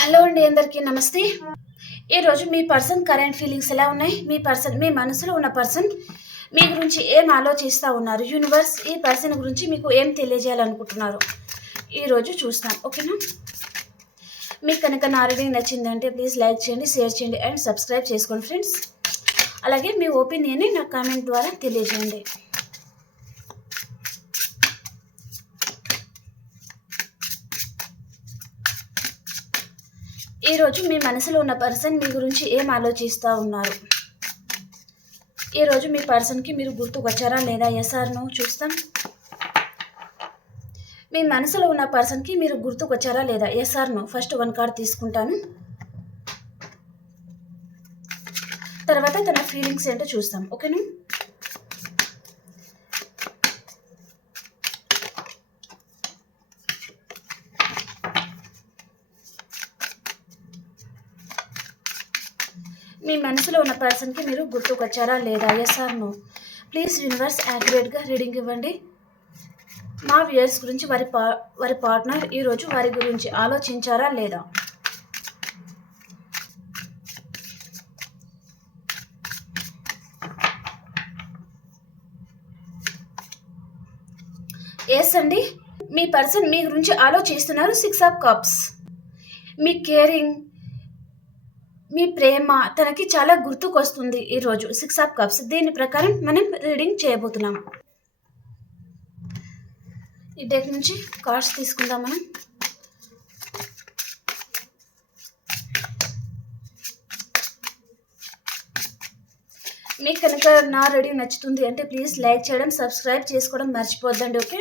Hello అండి అందరికీ నమస్తే. ఈరోజు మీ పర్సన్ కరెంట్ ఫీలింగ్స్ ఎలా ఉన్నాయి? మీ పర్సన్ మీ మనసులో ఉన్న పర్సన్ మీ గురించి ఏం ఆలోచిస్తూ ఉన్నారు? యూనివర్స్ ఈ పర్సన్ గురించి మీకు ఏం తెలియజేయాలనుకుంటున్నారు? ఈరోజు చూస్తాం ఓకేనా? మీకు కనుక నా రీడింగ్ నచ్చిందంటే ప్లీజ్ లైక్ చేయండి షేర్ చేయండి అండ్ సబ్స్క్రైబ్ చేసుకోండి ఫ్రెండ్స్. అలాగే మీ ఒపీనియన్ని నా కామెంట్ ద్వారా తెలియజేయండి. ఈరోజు మీ మనసులో ఉన్న పర్సన్ మీ గురించి ఏం ఆలోచిస్తూ ఉన్నారు? ఈరోజు మీ పర్సన్కి మీరు గుర్తుకొచ్చారా లేదా? ఎస్ఆర్ను చూస్తాం. మీ మనసులో ఉన్న పర్సన్కి మీరు గుర్తుకొచ్చారా లేదా? ఎస్ఆర్ను ఫస్ట్ వన్ కార్డ్ తీసుకుంటాను. తర్వాత తన ఫీలింగ్స్ ఏంటో చూస్తాం. ఓకేనా మీ మనసులో ఉన్న పర్సన్కి మీరు గుర్తుకొచ్చారా లేదా? Yes or no please universe యాక్యురేట్గా reading ఇవ్వండి. మా వ్యూయర్స్ గురించి వారి పా వారి పార్ట్నర్ ఈరోజు వారి గురించి ఆలోచించారా లేదా? ఎస్ అండి. మీ పర్సన్ మీ గురించి ఆలోచిస్తున్నారు. సిక్స్ ఆఫ్ కప్స్ మీ కేరింగ్ మీ ప్రేమ తనకి చాలా గుర్తుకొస్తుంది ఈరోజు సిక్స్ ఆఫ్ కప్స్. దీని ప్రకారం మనం రీడింగ్ చేయబోతున్నాం. ఈ డెక్ నుంచి కార్డ్స్ తీసుకుందాం మనం. మీకు కనుక నా రీడింగ్ నచ్చుతుంది అంటే ప్లీజ్ లైక్ చేయడం సబ్స్క్రైబ్ చేసుకోవడం మర్చిపోద్దండి ఓకే?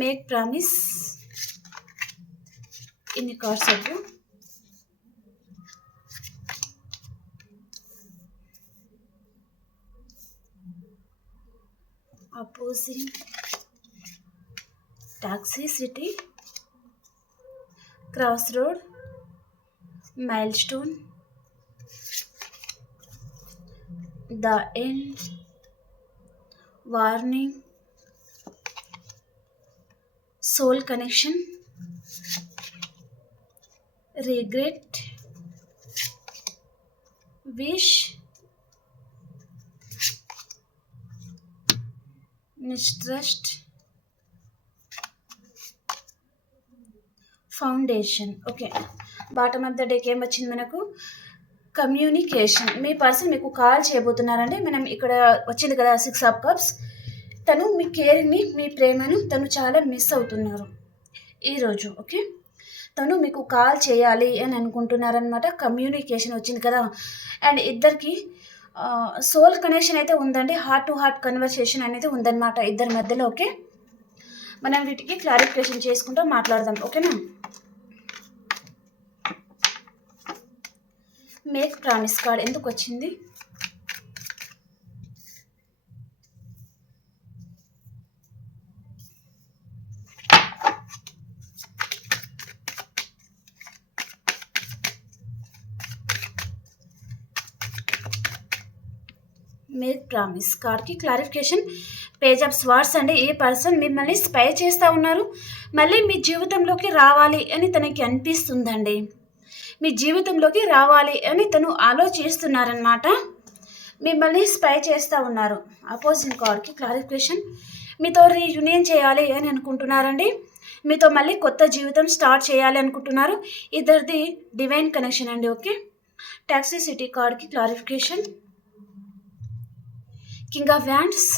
మేక్ ప్రామిస్ ఇన్ని కార్డ్స్ వద్దు opposing taxi city cross road mile stone the end warning soul connection regret wish mistrust foundation okay bottom of the డేకి ఏం వచ్చింది మనకు? కమ్యూనికేషన్ మీ పర్సన్ మీకు కాల్ చేయబోతున్నారంటే మనం ఇక్కడ వచ్చింది కదా సిక్స్ ఆఫ్ కప్స్ తను మీ కేర్ని మీ ప్రేమను తను చాలా మిస్ అవుతున్నారు. ఈరోజు ఓకే తను మీకు కాల్ చేయాలి అని అనుకుంటున్నారనమాట కమ్యూనికేషన్ వచ్చింది కదా. అండ్ ఇద్దరికి సోల్ కనెక్షన్ అయితే ఉందండి. హార్ట్ టు హార్ట్ కన్వర్సేషన్ అనేది ఉందన్నమాట ఇద్దరి మధ్యలో ఓకే? మనం వీటికి క్లారిఫికేషన్ చేసుకుంటూ మాట్లాడదాం ఓకేనా? మేక్ ప్రామిస్ కార్డ్ ఎందుకు వచ్చింది? మేక్ ప్రామిస్ కార్డ్కి క్లారిఫికేషన్ పేజ్ ఆఫ్ స్వార్డ్స్ అండి. ఏ పర్సన్ మిమ్మల్ని స్పై చేస్తూ ఉన్నారు? మళ్ళీ మీ జీవితంలోకి రావాలి అని తనకి అనిపిస్తుందండి. మీ జీవితంలోకి రావాలి అని తను ఆలోచిస్తున్నారనమాట మిమ్మల్ని స్పై చేస్తూ ఉన్నారు. అపోజిట్ కార్డ్కి క్లారిఫికేషన్ మీతో రీయూనియన్ చేయాలి అని అనుకుంటున్నారండి. మీతో మళ్ళీ కొత్త జీవితం స్టార్ట్ చేయాలి అనుకుంటున్నారు. ఇద్దరిది డివైన్ కనెక్షన్ అండి ఓకే? టాక్సీ సిటీ కార్డ్కి క్లారిఫికేషన్ కింగ్ ఆఫ్ వ్యాండ్స్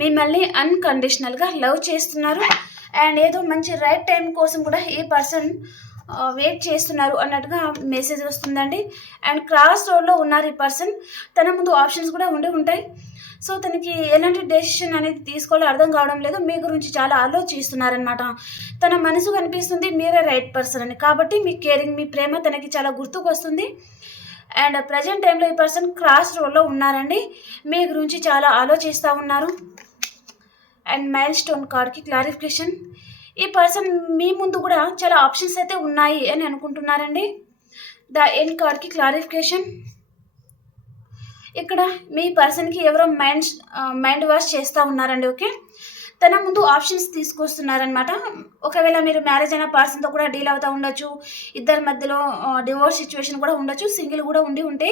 మిమ్మల్ని అన్కండిషనల్గా లవ్ చేస్తున్నారు. అండ్ ఏదో మంచి రైట్ టైం కోసం కూడా ఈ పర్సన్ వెయిట్ చేస్తున్నారు అన్నట్టుగా మెసేజ్ వస్తుందండి. అండ్ క్రాస్ రోడ్లో ఉన్నారు ఈ పర్సన్. తన ముందు ఆప్షన్స్ కూడా ఉండి ఉంటాయి. సో తనకి ఎలాంటి డెసిషన్ అనేది తీసుకోవాలో అర్థం కావడం లేదు. మీ గురించి చాలా ఆలోచిస్తున్నారనమాట తన మనసు కనిపిస్తుంది మీరే రైట్ పర్సన్ అని. కాబట్టి మీ కేరింగ్ మీ ప్రేమ తనకి చాలా గుర్తుకు వస్తుంది అండ్ ప్రజెంట్ టైంలో ఈ పర్సన్ క్రాస్ రోడ్లో ఉన్నారండి. మీ గురించి చాలా ఆలోచిస్తూ ఉన్నారు. అండ్ మైల్ స్టోన్ కార్డ్కి క్లారిఫికేషన్. ఈ పర్సన్ మీ ముందు కూడా చాలా ఆప్షన్స్ అయితే ఉన్నాయి అని అనుకుంటున్నారండి. ద ఎన్ కార్డ్కి క్లారిఫికేషన్. ఇక్కడ మీ పర్సన్కి ఎవరో మైండ్ మైండ్ వాష్ చేస్తూ ఉన్నారండి ఓకే? తన ముందు ఆప్షన్స్ తీసుకొస్తున్నారనమాట ఒకవేళ మీరు మ్యారేజ్ అయిన పర్సన్తో కూడా డీల్ అవుతూ ఉండొచ్చు. ఇద్దరి మధ్యలో డివోర్స్ సిచ్యువేషన్ కూడా ఉండొచ్చు. సింగిల్ కూడా ఉండి ఉంటే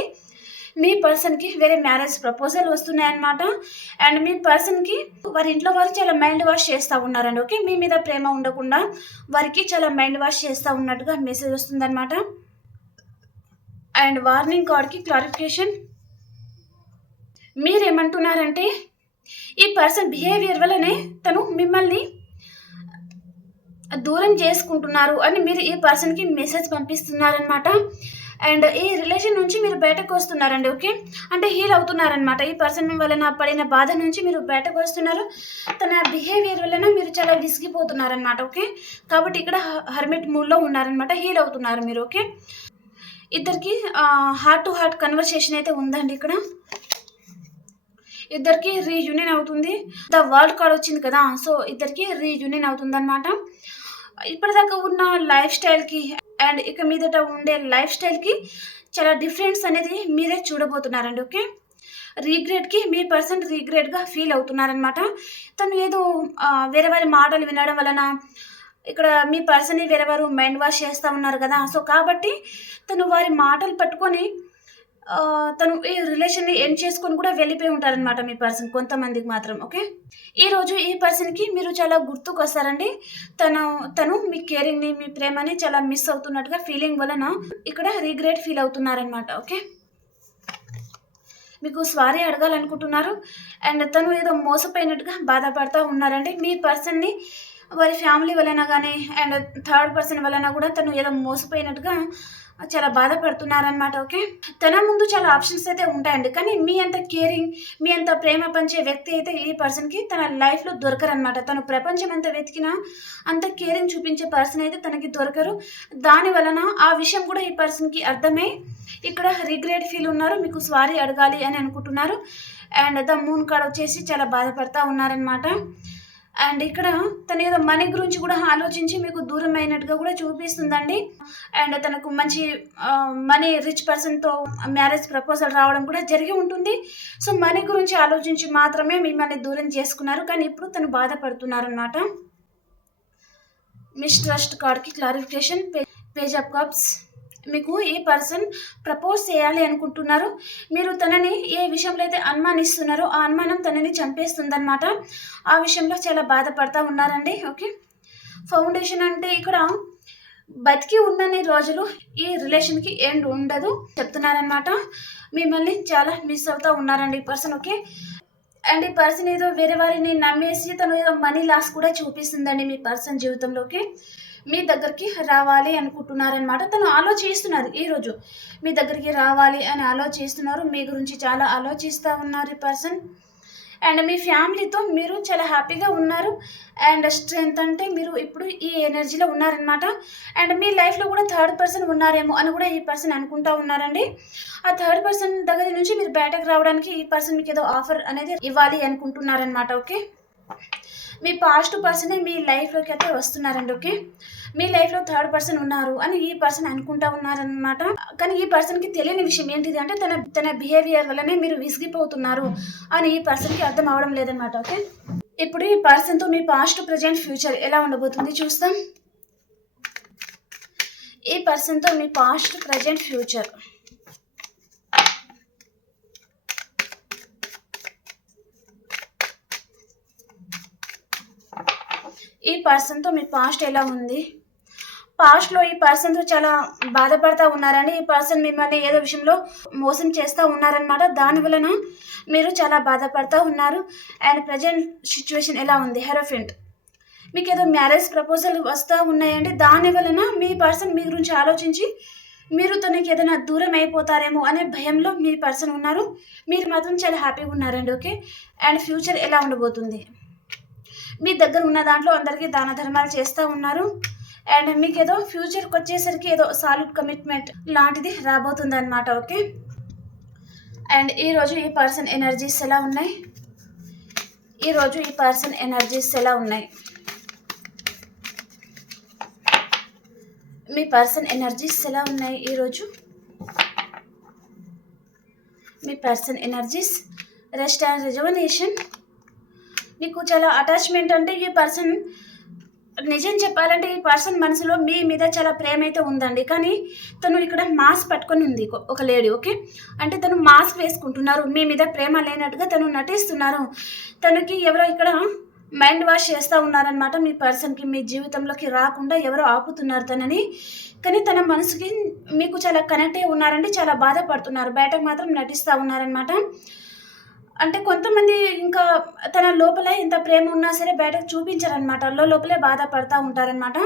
మీ పర్సన్కి వేరే మ్యారేజ్ ప్రపోజల్ వస్తున్నాయన్నమాట. అండ్ మీ పర్సన్కి వారి ఇంట్లో వారు చాలా మైండ్ వాష్ చేస్తూ ఉన్నారండి ఓకే? మీ మీద ప్రేమ ఉండకుండా వారికి చాలా మైండ్ వాష్ చేస్తూ ఉన్నట్టుగా మెసేజ్ వస్తుందన్నమాట. అండ్ వార్నింగ్ కార్డ్కి క్లారిఫికేషన్. మీరేమంటున్నారంటే ఈ పర్సన్ బిహేవియర్ వల్లనే తను మిమ్మల్ని దూరం చేసుకుంటున్నారు అని మీరు ఈ పర్సన్కి మెసేజ్ పంపిస్తున్నారనమాట అండ్ ఈ రిలేషన్ నుంచి మీరు బయటకు వస్తున్నారండి ఓకే? అంటే హీల్ అవుతున్నారనమాట ఈ పర్సన్ వలన పడిన బాధ నుంచి మీరు బయటకు వస్తున్నారు. తన బిహేవియర్ వలన మీరు చాలా విసిగిపోతున్నారనమాట ఓకే? కాబట్టి ఇక్కడ హర్మిట్ మూడ్లో ఉన్నారనమాట హీల్ అవుతున్నారు మీరు ఓకే? ఇద్దరికి హార్ట్ టు హార్ట్ కన్వర్సేషన్ అయితే ఉందండి ఇక్కడ. ఇద్దరికి రీయూనియన్ అవుతుంది. ద వరల్డ్ కార్డ్ వచ్చింది కదా సో ఇద్దరికి రీయూనియన్ అవుతుంది అనమాట ఇప్పటిదాకా ఉన్న లైఫ్ స్టైల్కి అండ్ ఇక మీదట ఉండే లైఫ్ స్టైల్కి చాలా డిఫరెన్స్ అనేది మీరే చూడబోతున్నారండి ఓకే రీగ్రేట్కి మీ పర్సన్ రీగ్రేట్గా ఫీల్ అవుతున్నారనమాట తను ఏదో వేరే వారి మాటలు వినడం వలన ఇక్కడ మీ పర్సన్ని వేరే వారు మైండ్ వాష్ చేస్తూ ఉన్నారు కదా సో కాబట్టి తను వారి మాటలు పట్టుకొని తను ఈ రిలేషన్ని ఎండ్ చేసుకొని కూడా వెళ్ళిపోయి ఉంటారనమాట మీ పర్సన్ కొంతమందికి మాత్రం ఓకే ఈరోజు ఈ పర్సన్కి మీరు చాలా గుర్తుకు వస్తారండి. తను తను మీ కేరింగ్ని మీ ప్రేమని చాలా మిస్ అవుతున్నట్టుగా ఫీలింగ్ వలన ఇక్కడ రిగ్రెట్ ఫీల్ అవుతున్నారనమాట ఓకే మీకు స్వారీ అడగాలనుకుంటున్నారు. అండ్ తను ఏదో మోసపోయినట్టుగా బాధపడుతూ ఉన్నారండి. మీ పర్సన్ని వారి ఫ్యామిలీ వలన కానీ అండ్ థర్డ్ పర్సన్ వలన కూడా తను ఏదో మోసపోయినట్టుగా చాలా బాధపడుతున్నారనమాట ఓకే? తన ముందు చాలా ఆప్షన్స్ అయితే ఉంటాయండి. కానీ మీ అంత కేరింగ్ మీ అంత ప్రేమ పంచే వ్యక్తి అయితే ఈ పర్సన్కి తన లైఫ్లో దొరకరనమాట తను ప్రపంచం అంతా వెతికినా అంత కేరింగ్ చూపించే పర్సన్ అయితే తనకి దొరకరు. దాని వలన ఆ విషయం కూడా ఈ పర్సన్కి అర్థమై ఇక్కడ రిగ్రెట్ ఫీల్ ఉన్నారు. మీకు స్వారీ అడగాలి అని అనుకుంటున్నారు. అండ్ ద మూన్ కార్డ్ వచ్చేసి చాలా బాధపడతా ఉన్నారనమాట అండ్ ఇక్కడ తన ఏదో మనీ గురించి కూడా ఆలోచించి మీకు దూరం అయినట్టుగా కూడా చూపిస్తుందండి. అండ్ తనకు మంచి మనీ రిచ్ పర్సన్తో మ్యారేజ్ ప్రపోజల్ రావడం కూడా జరిగి ఉంటుంది. సో మనీ గురించి ఆలోచించి మాత్రమే మిమ్మల్ని దూరం చేసుకున్నారు. కానీ ఇప్పుడు తను బాధపడుతున్నారు అనమాట మిస్ట్రస్ట్ కార్డ్కి క్లారిఫికేషన్ పేజ్ ఆఫ్ కప్స్ మీకు ఈ పర్సన్ ప్రపోజ్ చేయాలి అనుకుంటున్నారు మీరు తనని ఏ విషయంలో అయితే అనుమానిస్తున్నారో ఆ అనుమానం తనని చంపేస్తుందన్నమాట. ఆ విషయంలో చాలా బాధపడతా ఉన్నారండి ఓకే? ఫౌండేషన్ అంటే ఇక్కడ బతికి ఉన్నన్ని రోజులు ఈ రిలేషన్కి ఎండ్ ఉండదు చెప్తున్నారనమాట మిమ్మల్ని చాలా మిస్ అవుతూ ఉన్నారండి ఈ పర్సన్ ఓకే? అండ్ ఈ పర్సన్ ఏదో వేరే వారిని నమ్మేసి తను ఏదో మనీ లాస్ కూడా చూపిస్తుందండి మీ పర్సన్ జీవితంలోకి మీ దగ్గరికి రావాలి అనుకుంటున్నారనమాట తను ఆలోచిస్తున్నారు ఈరోజు మీ దగ్గరికి రావాలి అని ఆలోచిస్తున్నారు. మీ గురించి చాలా ఆలోచిస్తూ ఉన్నారు ఈ పర్సన్. అండ్ మీ ఫ్యామిలీతో మీరు చాలా హ్యాపీగా ఉన్నారు. అండ్ స్ట్రెంగ్త్ అంటే మీరు ఇప్పుడు ఈ ఎనర్జీలో ఉన్నారనమాట అండ్ మీ లైఫ్లో కూడా థర్డ్ పర్సన్ ఉన్నారేమో అని కూడా ఈ పర్సన్ అనుకుంటా ఉన్నారండి. ఆ థర్డ్ పర్సన్ దగ్గర నుంచి మీరు బయటకు రావడానికి ఈ పర్సన్ మీకు ఏదో ఆఫర్ అనేది ఇవ్వాలి అనుకుంటున్నారనమాట ఓకే? మీ పాస్ట్ పర్సనే మీ లైఫ్లోకి అయితే వస్తున్నారండి ఓకే? మీ లైఫ్లో థర్డ్ పర్సన్ ఉన్నారు అని ఈ పర్సన్ అనుకుంటా ఉన్నారనమాట కానీ ఈ పర్సన్కి తెలియని విషయం ఏంటిది అంటే తన తన బిహేవియర్ వల్లనే మీరు విసిగిపోతున్నారు అని ఈ పర్సన్కి అర్థం అవడం లేదనమాట ఓకే? ఇప్పుడు ఈ పర్సన్తో మీ పాస్ట్ ప్రజెంట్ ఫ్యూచర్ ఎలా ఉండబోతుంది చూస్తాం. ఈ పర్సన్తో మీ పాస్ట్ ప్రజెంట్ ఫ్యూచర్. పర్సన్తో మీ పాస్ట్ ఎలా ఉంది? పాస్ట్లో ఈ పర్సన్తో చాలా బాధపడతా ఉన్నారని ఈ పర్సన్ మిమ్మల్ని ఏదో విషయంలో మోసం చేస్తూ ఉన్నారనమాట దాని వలన మీరు చాలా బాధపడతా ఉన్నారు. అండ్ ప్రజెంట్ సిచ్యువేషన్ ఎలా ఉంది? హెరోఫెంట్ మీకు ఏదో మ్యారేజ్ ప్రపోజల్ వస్తూ ఉన్నాయండి. దాని వలన మీ పర్సన్ మీ గురించి ఆలోచించి మీరు తనకి ఏదైనా దూరం అయిపోతారేమో అనే భయంలో మీ పర్సన్ ఉన్నారు. మీరు మాత్రం చాలా హ్యాపీగా ఉన్నారండి ఓకే? అండ్ ఫ్యూచర్ ఎలా ఉండబోతుంది? మీ దగ్గర ఉన్న దాంట్లో అందరికీ దాన ధర్మాలు చేస్తూ ఉన్నారు. అండ్ మీకు ఏదో ఫ్యూచర్కి వచ్చేసరికి ఏదో సాలిడ్ కమిట్మెంట్ లాంటిది రాబోతుంది అనమాట ఓకే? అండ్ ఈరోజు ఈ పర్సన్ ఎనర్జీస్ ఎలా ఉన్నాయి? ఈరోజు ఈ పర్సన్ ఎనర్జీస్ ఎలా ఉన్నాయి? మీ పర్సన్ ఎనర్జీస్ ఎలా ఉన్నాయి ఈరోజు మీ person energies rest and reservation మీకు చాలా అటాచ్మెంట్ అంటే ఈ పర్సన్ నిజం చెప్పాలంటే ఈ పర్సన్ మనసులో మీ మీద చాలా ప్రేమ అయితే ఉందండి. కానీ తను ఇక్కడ మాస్క్ పట్టుకొని ఉంది ఒక- ఒక లేడీ ఓకే అంటే తను మాస్క్ వేసుకుంటున్నారు. మీ మీద ప్రేమ లేనట్టుగా తను నటిస్తున్నారు. తనకి ఎవరో ఇక్కడ మైండ్ వాష్ చేస్తూ ఉన్నారనమాట మీ పర్సన్కి మీ జీవితంలోకి రాకుండా ఎవరో ఆపుతున్నారు తనని. కానీ తన మనసుకి మీకు చాలా కనెక్ట్ అయి ఉన్నారండి చాలా బాధపడుతున్నారు. బయటకు మాత్రం నటిస్తూ ఉన్నారనమాట అంటే కొంతమంది ఇంకా తన లోపల ఇంత ప్రేమ ఉన్నా సరే బయటకు చూపించారనమాట లో లోపలే బాధపడతా ఉంటారనమాట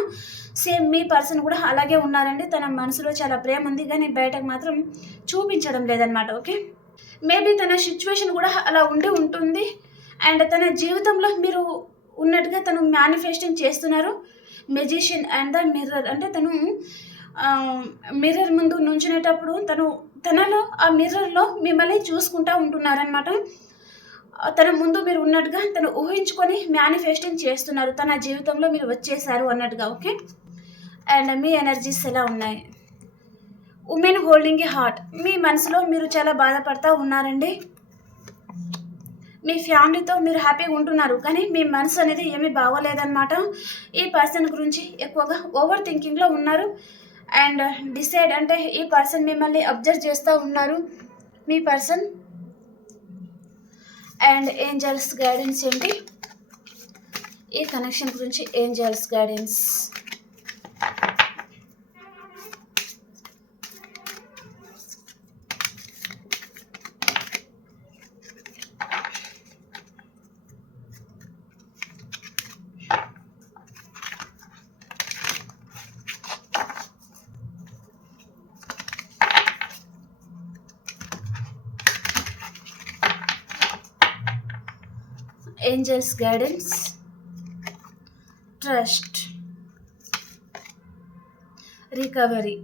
సేమ్ మీ పర్సన్ కూడా అలాగే ఉన్నారండి. తన మనసులో చాలా ప్రేమ ఉంది కానీ బయటకు మాత్రం చూపించడం లేదనమాట ఓకే? మేబీ తన సిచ్యువేషన్ కూడా అలా ఉండి ఉంటుంది. అండ్ తన జీవితంలో మీరు ఉన్నట్టుగా తను మేనిఫెస్టింగ్ చేస్తున్నారు. Magician and the mirror. అంటే తను మిర్రర్ ముందు నుంచునేటప్పుడు తను తనలో ఆ మిర్రర్లో మిమ్మల్ని చూసుకుంటా ఉంటున్నారనమాట తన ముందు మీరు ఉన్నట్టుగా తను ఊహించుకొని మేనిఫెస్టింగ్ చేస్తున్నారు. తన జీవితంలో మీరు వచ్చేసారు అన్నట్టుగా ఓకే? అండ్ మీ ఎనర్జీస్ ఎలా ఉన్నాయి? ఉమెన్ హోల్డింగ్ ఏ హార్ట్ మీ మనసులో మీరు చాలా బాధపడతా ఉన్నారండి. మీ ఫ్యామిలీతో మీరు హ్యాపీగా ఉంటున్నారు కానీ మీ మనసు అనేది ఏమీ బాగోలేదన్నమాట. ఈ పర్సన్ గురించి ఎక్కువగా ఓవర్ థింకింగ్లో ఉన్నారు. అండ్ డిసైడ్ అంటే ఈ పర్సన్ మిమ్మల్ని అబ్జర్వ్ చేస్తూ ఉన్నారు. మీ పర్సన్ అండ్ ఏంజల్స్ గైడెన్స్ ఏంటి? ఈ కనెక్షన్ గురించి angels guidance angels guidance trust recovery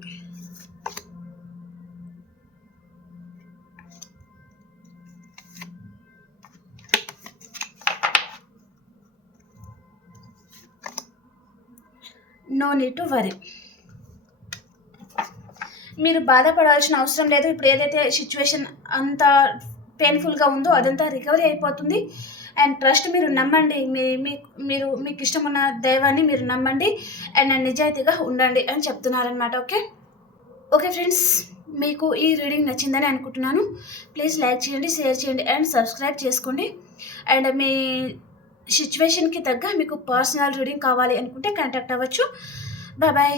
no need to worry మీరు బాధపడాల్సిన అవసరం లేదు. ఇప్పుడు ఏదైతే సిచ్యువేషన్ అంత పెయిన్ఫుల్గా ఉందో అదంతా రికవరీ అయిపోతుంది. అండ్ ట్రస్ట్ మీరు నమ్మండి. మీ మీరు మీకు ఇష్టమున్న దైవాన్ని మీరు నమ్మండి. అండ్ నిజాయితీగా ఉండండి అని చెప్తున్నారనమాట ఓకే? ఓకే ఫ్రెండ్స్ మీకు ఈ రీడింగ్ నచ్చిందని అనుకుంటున్నాను. ప్లీజ్ లైక్ చేయండి షేర్ చేయండి అండ్ సబ్స్క్రైబ్ చేసుకోండి. అండ్ మీ సిచ్యువేషన్కి తగ్గ మీకు పర్సనల్ రీడింగ్ కావాలి అనుకుంటే కాంటాక్ట్ అవ్వచ్చు. బాయ్